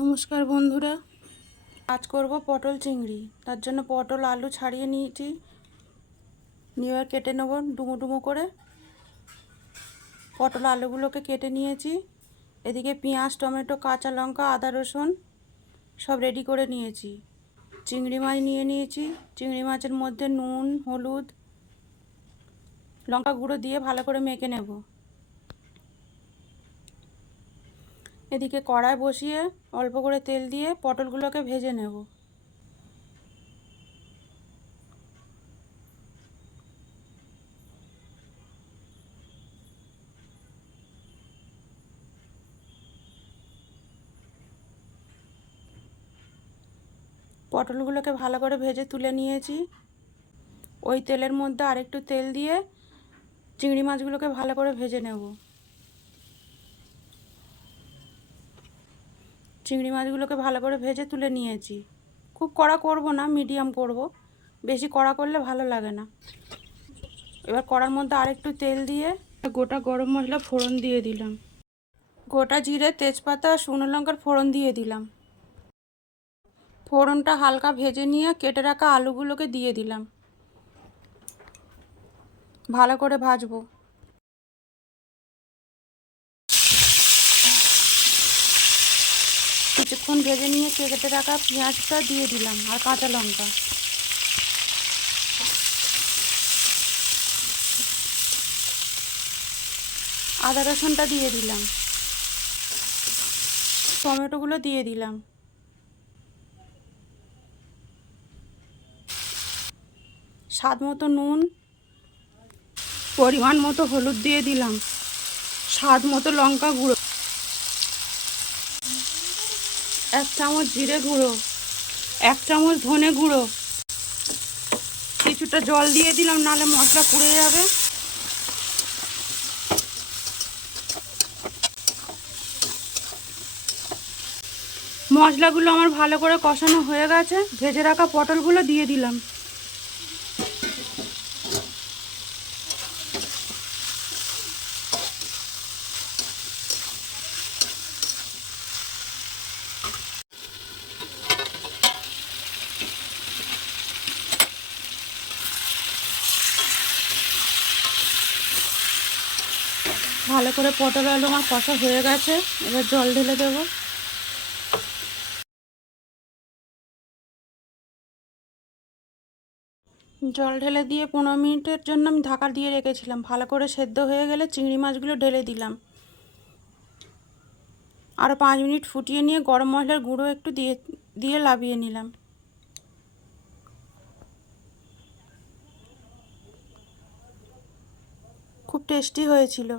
নমস্কার বন্ধুরা, আজ করব পটল চিংড়ি। তার জন্য পটল আলু ছাড়িয়ে নিয়েছি, নিয়ে কেটে নেব ডুমো ডুমো করে। পটল আলুগুলোকে কেটে নিয়েছি। এদিকে পেঁয়াজ, টমেটো, কাঁচা লঙ্কা, আদা, রসুন সব রেডি করে নিয়েছি। চিংড়ি মাছ নিয়ে নিয়েছি। চিংড়ি মাছের মধ্যে নুন, হলুদ, লঙ্কা গুঁড়ো দিয়ে ভালো করে মেখে নেব। এদিকে কড়াই বসিয়ে অল্প করে তেল দিয়ে পটলগুলোকে ভেজে নেব। পটলগুলোকে ভালো করে ভেজে তুলে নিয়েছি। ওই তেলের মধ্যে আরেকটু তেল দিয়ে চিংড়ি মাছগুলোকে ভালো করে ভেজে নেব। চিংড়ি মাছগুলোকে ভালো করে ভেজে তুলে নিয়েছি। খুব কড়া করব না, মিডিয়াম করব, বেশি কড়া করলে ভালো লাগে না। এবার কড়ার মধ্যে আরেকটু তেল দিয়ে গোটা গরম মশলা ফোড়ন দিয়ে দিলাম। গোটা জিরে, তেজপাতা, শুকনো লঙ্কার ফোড়ন দিয়ে দিলাম। ফোড়নটা হালকা ভেজে নিয়ে কেটে রাখা আলুগুলোকে দিয়ে দিলাম। ভালো করে ভাজবো। কিছুক্ষণ ভেজে নিয়ে কেটে রাখা পেঁয়াজটা দিয়ে দিলাম আর কাঁচা লঙ্কা। আদা রসুনটা দিয়ে দিলাম। টমেটোগুলো দিয়ে দিলাম। স্বাদ মতো নুন, পরিমাণ মতো হলুদ দিয়ে দিলাম। স্বাদ মতো লঙ্কা গুঁড়ো, 1 চামচ জিরে গুঁড়ো, 1 চামচ ধনে গুঁড়ো। কিছুটা জল দিয়ে দিলাম, নাহলে মশলা পুড়ে যাবে। মশলাগুলো আমার ভালো করে কষানো হয়ে গেছে। ভেজে রাখা পটলগুলো দিয়ে দিলাম। ভালো করে পটল আলু আমার কষা হয়ে গেছে। এবার জল ঢেলে দেব। জল ঢেলে দিয়ে 15 মিনিটের জন্য আমি ঢাকা দিয়ে রেখেছিলাম। ভালো করে সেদ্ধ হয়ে গেলে চিংড়ি মাছগুলো ঢেলে দিলাম। আরও 5 মিনিট ফুটিয়ে নিয়ে গরম মশলার গুঁড়ো একটু দিয়ে লাবিয়ে নিলাম। খুব টেস্টি হয়েছিল।